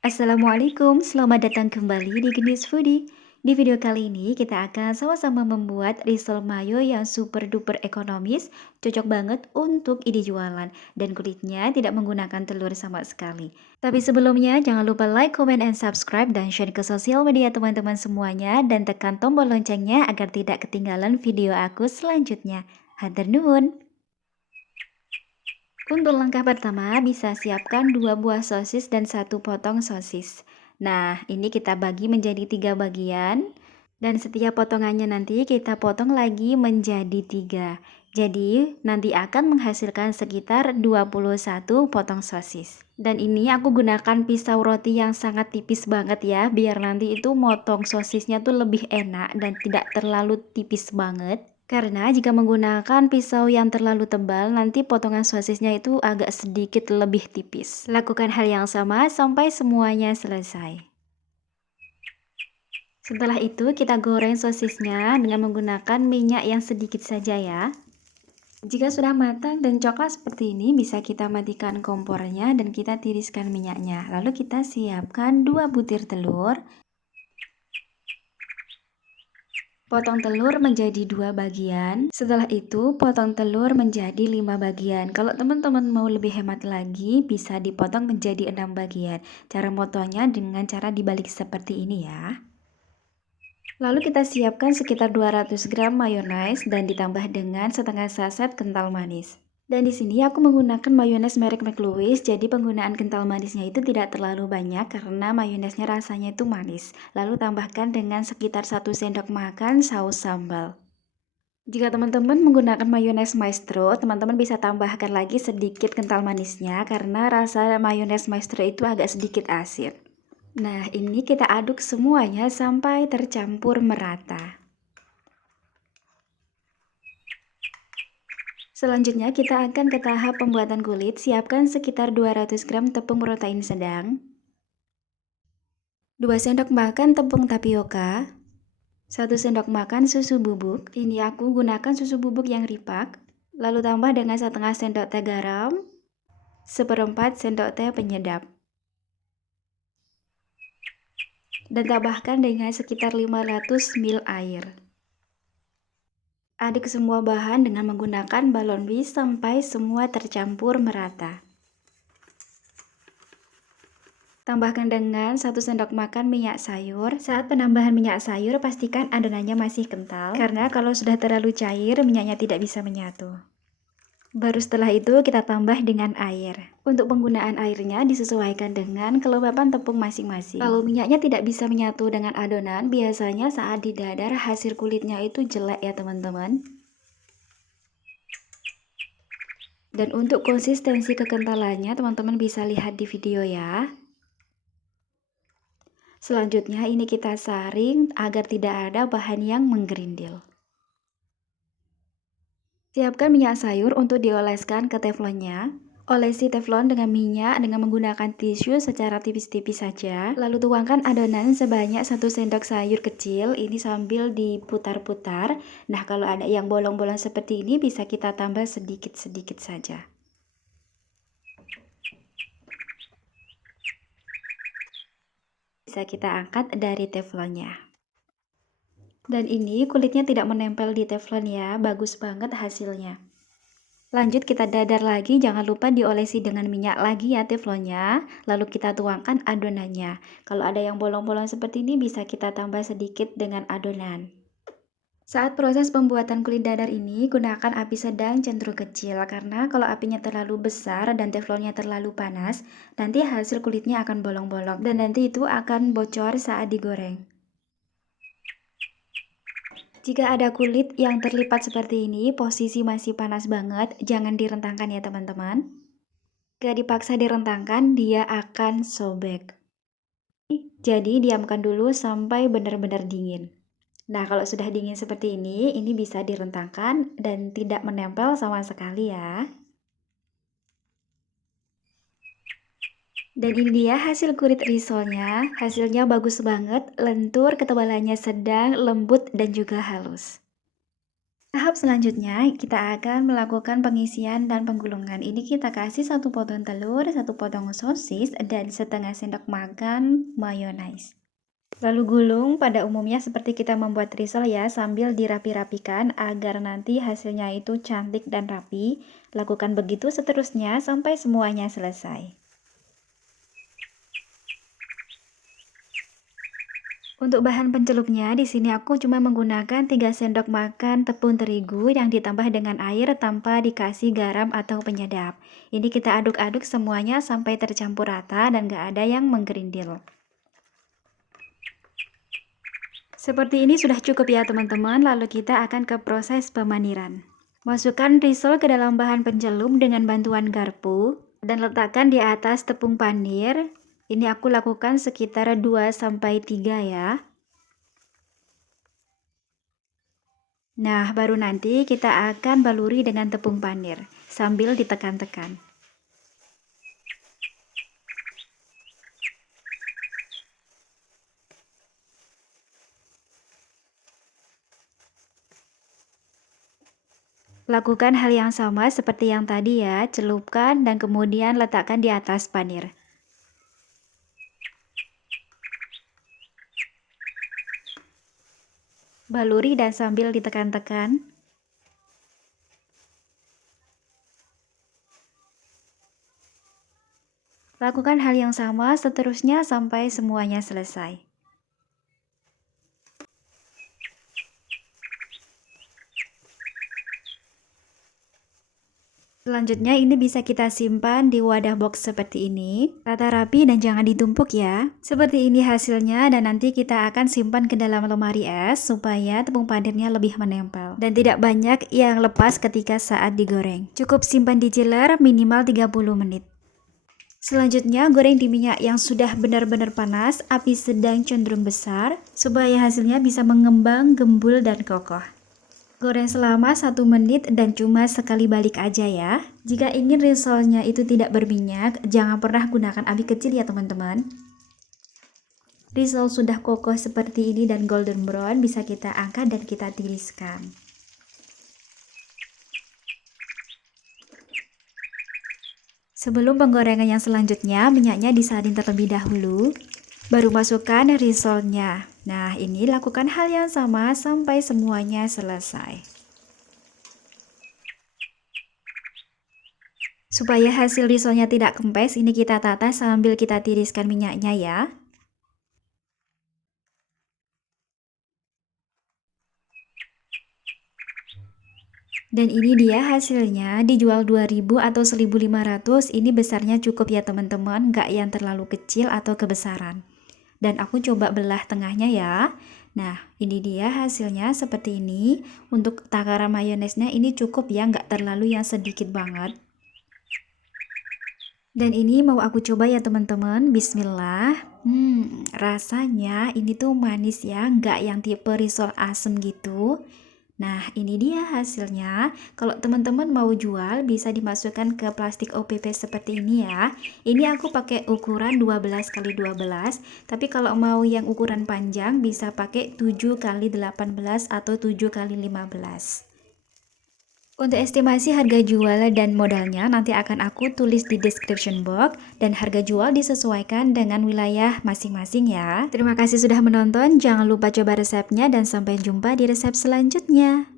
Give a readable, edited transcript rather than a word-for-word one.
Assalamualaikum, selamat datang kembali di Genius Foodie. Di video kali ini kita akan sama-sama membuat risol mayo yang super duper ekonomis, cocok banget untuk ide jualan, dan kulitnya tidak menggunakan telur sama sekali. Tapi sebelumnya jangan lupa like, comment, and subscribe dan share ke sosial media teman-teman semuanya dan tekan tombol loncengnya agar tidak ketinggalan video aku selanjutnya. Hatur nuhun. Untuk langkah pertama, bisa siapkan 2 buah sosis dan 1 potong sosis. Nah, ini kita bagi menjadi 3 bagian. Dan setiap potongannya nanti kita potong lagi menjadi 3. Jadi, nanti akan menghasilkan sekitar 21 potong sosis. Dan ini aku gunakan pisau roti yang sangat tipis banget ya, biar nanti itu motong sosisnya tuh lebih enak dan tidak terlalu tipis banget. Karena jika menggunakan pisau yang terlalu tebal, nanti potongan sosisnya itu agak sedikit lebih tipis. Lakukan hal yang sama sampai semuanya selesai. Setelah itu kita goreng sosisnya dengan menggunakan minyak yang sedikit saja ya. Jika sudah matang dan coklat seperti ini, bisa kita matikan kompornya dan kita tiriskan minyaknya. Lalu kita siapkan 2 butir telur. Potong telur menjadi 2 bagian. Setelah itu, potong telur menjadi 5 bagian. Kalau teman-teman mau lebih hemat lagi, bisa dipotong menjadi 6 bagian. Cara motongnya dengan cara dibalik seperti ini ya. Lalu kita siapkan sekitar 200 gram mayones dan ditambah dengan setengah saset kental manis. Dan di sini aku menggunakan mayones merek McLouis, jadi penggunaan kental manisnya itu tidak terlalu banyak karena mayonesnya rasanya itu manis. Lalu tambahkan dengan sekitar 1 sendok makan saus sambal. Jika teman-teman menggunakan mayones maestro, teman-teman bisa tambahkan lagi sedikit kental manisnya karena rasa mayones maestro itu agak sedikit asin. Nah, ini kita aduk semuanya sampai tercampur merata. Selanjutnya kita akan ke tahap pembuatan kulit. Siapkan sekitar 200 gram tepung protein sedang, 2 sendok makan tepung tapioka, 1 sendok makan susu bubuk. Ini aku gunakan susu bubuk yang ripak. Lalu tambah dengan setengah sendok teh garam, seperempat sendok teh penyedap. Dan tambahkan dengan sekitar 500 ml air. Aduk semua bahan dengan menggunakan balon whisk sampai semua tercampur merata. Tambahkan dengan 1 sendok makan minyak sayur. Saat penambahan minyak sayur, pastikan adonannya masih kental, karena kalau sudah terlalu cair, minyaknya tidak bisa menyatu. Baru setelah itu kita tambah dengan air. Untuk penggunaan airnya disesuaikan dengan kelembapan tepung masing-masing. Kalau minyaknya tidak bisa menyatu dengan adonan, biasanya saat didadar hasil kulitnya itu jelek ya teman-teman. Dan untuk konsistensi kekentalannya teman-teman bisa lihat di video ya. Selanjutnya ini kita saring agar tidak ada bahan yang menggerindil. Siapkan minyak sayur untuk dioleskan ke teflonnya. Olesi teflon dengan minyak dengan menggunakan tisu secara tipis-tipis saja. Lalu tuangkan adonan sebanyak 1 sendok sayur kecil, ini sambil diputar-putar. Nah, kalau ada yang bolong-bolong seperti ini bisa kita tambah sedikit-sedikit saja. Bisa kita angkat dari teflonnya. Dan ini kulitnya tidak menempel di teflon ya, bagus banget hasilnya. Lanjut kita dadar lagi, jangan lupa diolesi dengan minyak lagi ya teflonnya. Lalu kita tuangkan adonannya. Kalau ada yang bolong-bolong seperti ini bisa kita tambah sedikit dengan adonan. Saat proses pembuatan kulit dadar ini, gunakan api sedang cenderung kecil karena kalau apinya terlalu besar dan teflonnya terlalu panas, nanti hasil kulitnya akan bolong-bolong dan nanti itu akan bocor saat digoreng. Jika ada kulit yang terlipat seperti ini, posisi masih panas banget, jangan direntangkan ya teman-teman. Gak dipaksa direntangkan, dia akan sobek. Jadi diamkan dulu sampai benar-benar dingin. Nah, kalau sudah dingin seperti ini bisa direntangkan dan tidak menempel sama sekali ya. Dan ini dia hasil kulit risolnya. Hasilnya bagus banget, lentur, ketebalannya sedang, lembut, dan juga halus. Tahap selanjutnya, kita akan melakukan pengisian dan penggulungan. Ini kita kasih 1 potong telur, 1 potong sosis, dan setengah sendok makan mayonaise. Lalu gulung pada umumnya seperti kita membuat risol ya, sambil dirapi-rapikan agar nanti hasilnya itu cantik dan rapi. Lakukan begitu seterusnya sampai semuanya selesai. Untuk bahan pencelupnya, di sini aku cuma menggunakan 3 sendok makan tepung terigu yang ditambah dengan air tanpa dikasih garam atau penyedap. Ini kita aduk-aduk semuanya sampai tercampur rata dan gak ada yang menggerindil. Seperti ini sudah cukup ya teman-teman, lalu kita akan ke proses pemaniran. Masukkan risol ke dalam bahan pencelup dengan bantuan garpu dan letakkan di atas tepung panir. Ini aku lakukan sekitar 2-3 ya. Nah, baru nanti kita akan baluri dengan tepung panir sambil ditekan-tekan. Lakukan hal yang sama seperti yang tadi ya, celupkan dan kemudian letakkan di atas panir. Baluri dan sambil ditekan-tekan. Lakukan hal yang sama seterusnya sampai semuanya selesai. Selanjutnya ini bisa kita simpan di wadah box seperti ini. Tata rapi dan jangan ditumpuk ya. Seperti ini hasilnya dan nanti kita akan simpan ke dalam lemari es supaya tepung panirnya lebih menempel. Dan tidak banyak yang lepas ketika saat digoreng. Cukup simpan di chiller minimal 30 menit. Selanjutnya goreng di minyak yang sudah benar-benar panas, api sedang cenderung besar, supaya hasilnya bisa mengembang, gembul, dan kokoh. Goreng selama 1 menit dan cuma sekali balik aja ya. Jika ingin risolnya itu tidak berminyak, jangan pernah gunakan api kecil ya teman-teman. Risol sudah kokoh seperti ini dan golden brown, bisa kita angkat dan kita tiriskan. Sebelum penggorengan yang selanjutnya, minyaknya disaring terlebih dahulu, baru masukkan risolnya. Nah, ini lakukan hal yang sama sampai semuanya selesai. Supaya hasil risolnya tidak kempes, ini kita tata sambil kita tiriskan minyaknya ya. Dan ini dia hasilnya, dijual 2000 atau 1500, ini besarnya cukup ya teman-teman, nggak yang terlalu kecil atau kebesaran. Dan aku coba belah tengahnya ya. Nah, ini dia hasilnya seperti ini. Untuk takaran mayonesnya ini cukup ya, nggak terlalu yang sedikit banget. Dan ini mau aku coba ya teman-teman, bismillah. Rasanya ini tuh manis ya, nggak yang tipe risol asem gitu. Nah, ini dia hasilnya. Kalau teman-teman mau jual, bisa dimasukkan ke plastik OPP seperti ini ya. Ini aku pakai ukuran 12 x 12, tapi kalau mau yang ukuran panjang bisa pakai 7 x 18 atau 7 x 15. Untuk estimasi harga jual dan modalnya nanti akan aku tulis di description box, dan harga jual disesuaikan dengan wilayah masing-masing ya. Terima kasih sudah menonton, jangan lupa coba resepnya dan sampai jumpa di resep selanjutnya.